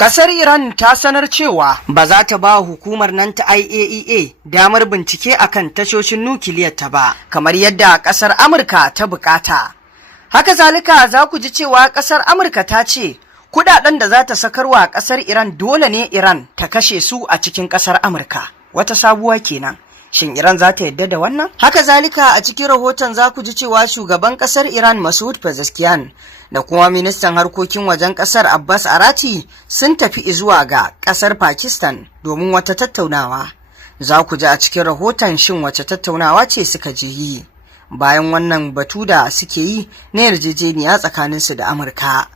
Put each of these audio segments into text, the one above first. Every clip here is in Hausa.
Kasar Iran ta sanar cewa ba za ta ba hukumar nan ta IAEA damar bincike akan tashoshin nukiliyar ta ba, kamar yadda kasar Amurka ta bukata. Haka zalika za ku ji cewa kasar Amurka ta ce kudaden da za ta sakarwa kasar Iran dole ne Iran ta kashe su a cikin kasar Amurka. Wata sabuwa kenan. Shin Iran za ta yadda da wannan? Haka zalika a cikin rahoton za ku ji cewa shugaban kasar Iran Masoud Pezeshkian da kuma ministan harkokin wajen kasar Abbas Arati sun tafi zuwa ga kasar Pakistan domin wata tattaunawa. Za ku ji a cikin rahoton shin wace tattaunawa ce suka je yi bayan wannan batu da suke yi na yarjejeniya tsakaninsu da Amurka.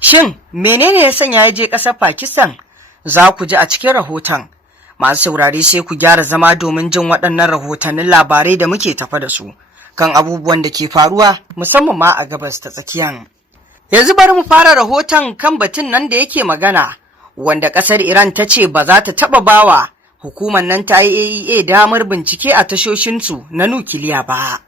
Shin menene ya sanya ya je kasar Pakistan? Za ku ji a cikin rahoton. Masu saurare sai ku gyara zama domin jin waɗannan rahotannin labarai da muke tafa da su kan abubuwan da ke faruwa musamman ma a gabas ta tsakiyan. Yanzu bari mu fara rahoton kan batun nan da yake magana wanda ƙasar Iran ta ce ba za ta taɓa bawa hukumar nan ta IAEA damar bincike a tashoshinsu na nukiliya ba.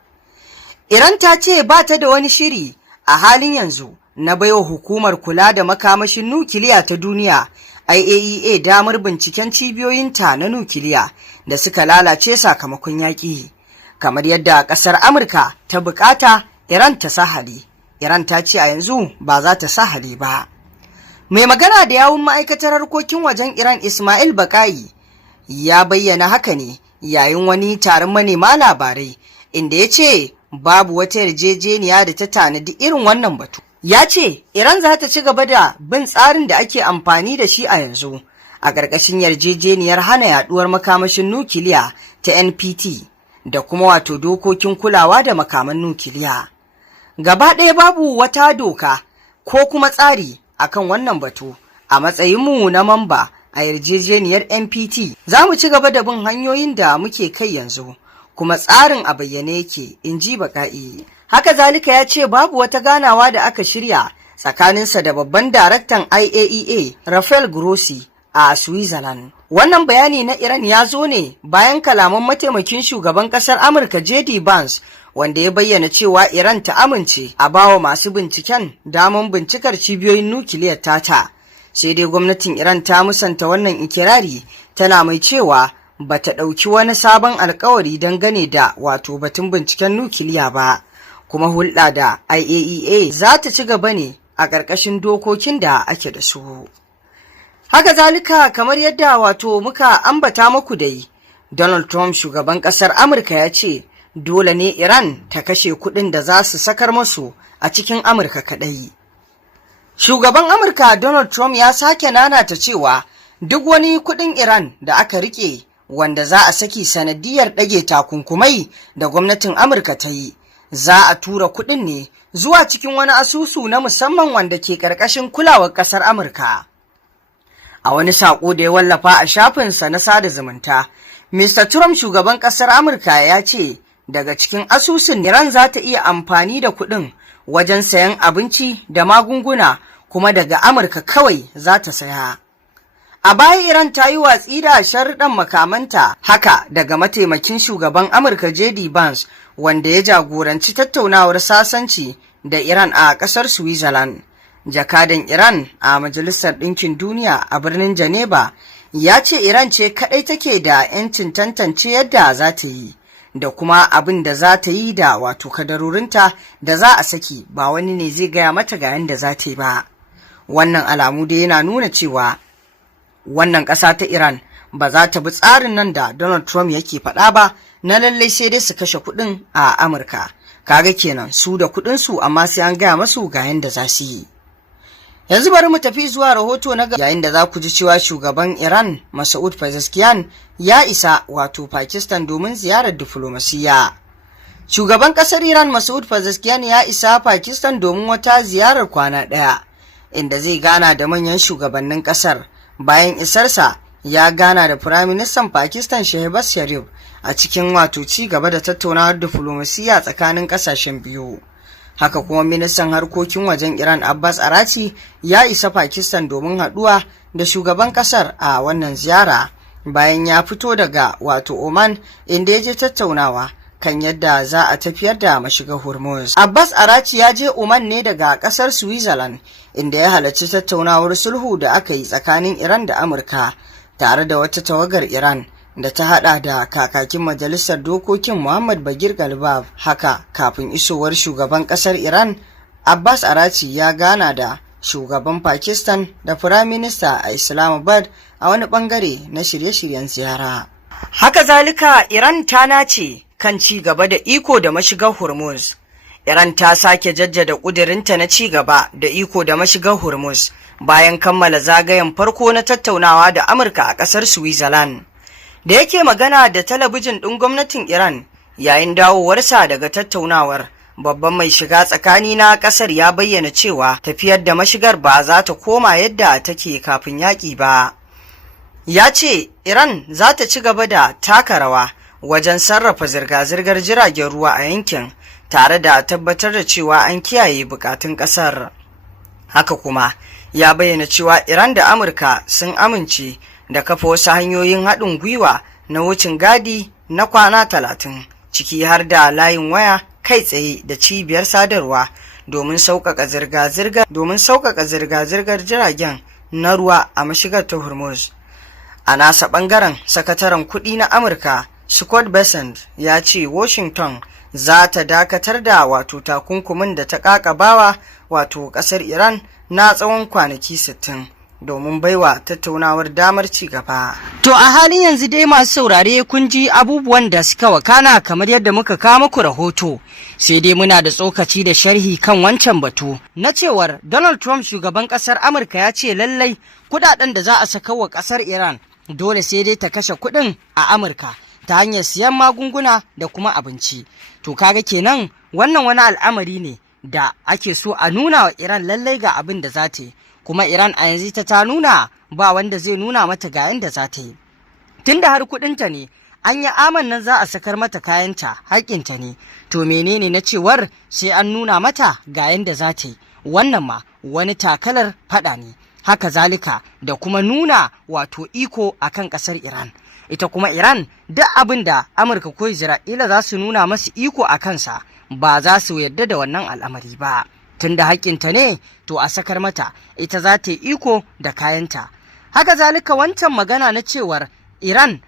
Iran ta ce ba ta da wani shiri a halin yanzu na baiwa hukumar kula da makamashin nukiliya ta duniya IAEA damar binciken cibiyoyinta na nukiliya da suka lalace sakamakon yaƙi. Kamar yadda ƙasar Amurka ta bukata Iran ta sahale. Iran ta ce a yanzu ba za ta sahale ba. Mai magana da yawun ma'aikatar harkokin wajen Iran Ismail Baƙa'i ya bayyana haka ne yayin wani taron manema labarai inda ya ce babu wata yarjejeniya da ta tanadi irin wannan batu. Ya ce Iran za ta ci gaba da bin tsarin da ake amfani da shi a yanzu a ƙarƙashin yarjejeniyar hana yaduwar makamashin nukiliya ta NPT da kuma wato dokokin kulawa da makaman nukiliya. Gaba ɗaya babu wata doka ko kuma tsari akan wannan batu. A matsayinmu na mamba a yarjejeniyar NPT za mu ci gaba da bin hanyoyin da muke kai yanzu kuma tsarin a bayyane yake, in ji Baƙa'i. Haka zalika ya ce babu wata ganawa da aka shirya tsakaninsa da babban daraktan IAEA Rafael Grossi a Switzerland. Wannan bayani na Iran ya zo ne bayan kalaman mataimakin shugaban kasar Amurka JD Vance wanda ya bayyana cewa Iran ta amince a bawa masu binciken damar bincikar cibiyoyin nukiliyar tata. Sai dai gwamnatin Iran ta musanta wannan ikirari tana mai cewa ba ta ɗauki wani sabon alkawari dangane da wato batun binciken nukiliya ba. Kuma hulɗa da IAEA za ta ci gaba ne a ƙarƙashin dokokin da ake da su. Haka zalika kamar yadda wato muka ambata muku dai, Donald Trump shugaban ƙasar Amurka ya ce dole ne Iran ta kashe kuɗin da za su sakar masu a cikin Amurka kaɗai. Shugaban Amurka Donald Trump ya sake nanata cewa duk wani kuɗin Iran da aka riƙe wanda za a saki sanadiyar ɗage takunkumai da gwamnatin Amurka ta yi, za a tura kuɗin ne zuwa cikin wani asusu na musamman wanda ke ƙarƙashin kulawar ƙasar Amurka. A wani saƙo da ya wallafa a shafinsa na sada zumunta, Mr. Trump shugaban ƙasar Amurka ya ce daga cikin asusun Iran za ta iya amfani da kuɗin wajen sayan abinci da magunguna kuma daga Amurka kawai za ta saya. A baya Iran ta yi watsi da sharuɗan makamanta haka daga mataimakin shugaban Amurka JD Vance wanda ya jagoranci tattaunawar sasanci da Iran a ƙasar Switzerland. Jakadan Iran a Majalisar Ɗinkin Duniya a birnin Geneva ya ce Iran ce kaɗai take da 'yancin tantance yadda za ta yi da kuma abin da za ta yi da wato kadarorinta da za a saki, ba wani ne zai gaya mata ga yadda za ta yi ba. Wannan alamu dai yana nuna cewa wannan ƙasa ta Iran ba za ta bi tsarin nan da Donald Trump yake faɗa ba na lallai sai dai su kashe kuɗin a Amurka. Kaga kenan su da kuɗinsu amma sai an gaya masu ga yadda za su yi. Yanzu bari mu tafi zuwa rahoto na yayin da za ku ji cewa shugaban Iran Masoud Pezeshkian ya isa wato Pakistan domin ziyarar diflomasiyya. Shugaban ƙasar Iran Masoud Pezeshkian ya isa Pakistan domin wata ziyarar kwana ɗaya inda zai gana da manyan shugabannin ƙasar. Bayan isarsa ya gana da Firaministan Pakistan Shehbaz Sharif a cikin wato ci gaba da tattaunawar diflomasiyya tsakanin ƙasashen biyu. Haka kuma ministan harkokin wajen Iran Abbas Arati ya isa Pakistan domin haɗuwa da shugaban ƙasar a wannan ziyara bayan ya fito daga wato Oman inda ya je tattaunawa kan yadda za a tafiyar da mashigar Hormuz. Abbas Arachi ya je Oman ne daga ƙasar Switzerland, inda ya halarci tattaunawar sulhu da aka yi tsakanin Iran da Amurka tare da wata tawagar Iran da ta hada da kakakin majalisar dokokin Muhammad Bagir Galbaf. Haka kafin isowar shugaban ƙasar Iran, Abbas Arachi ya gana da shugaban Pakistan da Firaminista a Islamabad a wani bangare na shirye-shiryen ziyara. Haka zalika Iran ta nace kan ci gaba da iko da mashigar Hormuz. Iran ta sake jaddada ƙudurinta na ci gaba da iko da mashigar Hormuz bayan kammala zagayen farko na tattaunawa da Amurka a ƙasar Switzerland. Da yake magana da talabijin ɗin gwamnatin Iran yayin dawowarsa daga tattaunawar, babban mai shiga tsakani na ƙasar ya bayyana cewa tafiyar da mashigar ba za ta koma yadda take kafin yaƙi ba. Ya ce Iran za ta ci gaba da taka rawa wajen sarrafa zirga-zirgar jiragen ruwa a yankin tare da tabbatar da cewa an kiyaye bukatun ƙasar. Haka kuma ya bayyana cewa Iran da Amurka sun amince da kafa wasu hanyoyin haɗin gwiwa na wucin gadi na kwana 30, ciki har da layin waya kai tsaye da cibiyar sadarwa domin sauƙaƙa zirga-zirgar jiragen na ruwa a mashigar ta Hormuz. A nasa ɓangaren, sakataren kuɗi na Amurka Scott Bessent ya ce Washington za ta dakatar da takunkumin da ta ƙaƙabawa ƙasar Iran na tsawon kwanaki 60 domin baiwa tattaunawar damar ci gaba. To a halin yanzu dai masu saurare kun ji abubuwan da suka wakana kamar yadda muka kawo muku rahoto, sai dai muna da tsokaci da sharhi kan wancan batu na cewar Donald Trump shugaban ƙasar Amurka ya ce lallai kuɗaɗen da za a saka wa ƙasar Iran dole sai dai ta kashe kuɗin a Amurka ta hanyar siyan magunguna da kuma abinci. To kaga kenan wannan wani al'amari ne da ake so a nuna wa Iran lallai ga abin da za ta yi, kuma Iran a yanzu ta nuna ba wanda zai nuna mata ga yanda za ta yi. Tunda har kuɗinta ne, an yi amannan za a sakar mata kayanta, haƙƙinta ne, to menene na cewar sai an nuna mata ga yanda za ta yi? Wannan ma wani takalar faɗa ne. Haka zalika da kuma nuna iko a kan ƙasar Iran. Ita kuma Iran duk abin da Amurka ko Isra'ila za su nuna masu iko a kansa ba za su yarda da wannan al'amari ba. Tunda haƙƙinta ne, to a sakar mata, ita za ta yi iko da kayanta. Haka zalika wancan magana na cewar Iran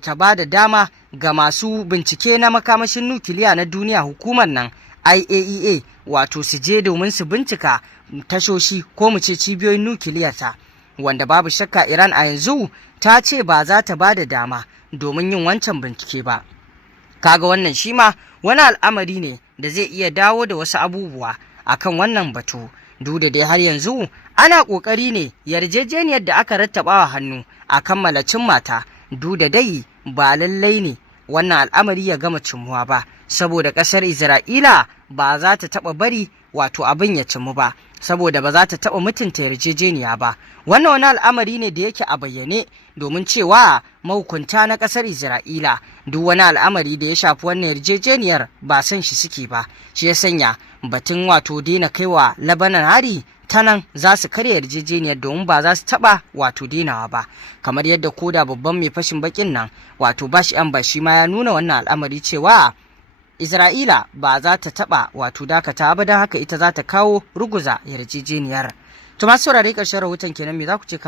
ta ba da dama ga masu bincike na makamashin nukiliya na duniya, hukumar nan IAEA, su je domin su bincika tashoshi ko mu ce cibiyoyin nukiliyarta, wanda babu shakka Iran a yanzu ta ce ba za ta ba da dama domin yin wancan bincike ba. Kaga wannan shi ma wani al'amari ne da zai iya dawo da wasu abubuwa akan wannan batu, duk da dai har yanzu ana ƙoƙari ne yarjejeniyar da aka rattabawa hannu a kammala cimmata, duk da dai ba lallai ne wannan al'amari ya gama cimmuwa ba, saboda ƙasar Isra'ila ba za ta taɓa bari abin ya cimmu ba, saboda ba za ta taɓa mutunta yarjejeniya ba. Wannan wani al'amari ne da yake a bayyane, domin cewa mahukunta na ƙasar Isra'ila duk wani al'amari da ya shafi wannan yarjejeniyar ba son shi suke ba, shi ya sanya batun daina kaiwa Labanan hari ta nan za su karya yarjejeniyar, domin ba za su taɓa denawa ba. Kamar yadda koda babban mai fashin bakin nan Bash shi ma ya nuna wannan al'amari cewa Isra'ila ba za ta taɓa dakata ba, don haka ita za ta kawo ruguza yarjejeniyar. To masu saurare ƙarshen rahoton kenan, me za ku ce?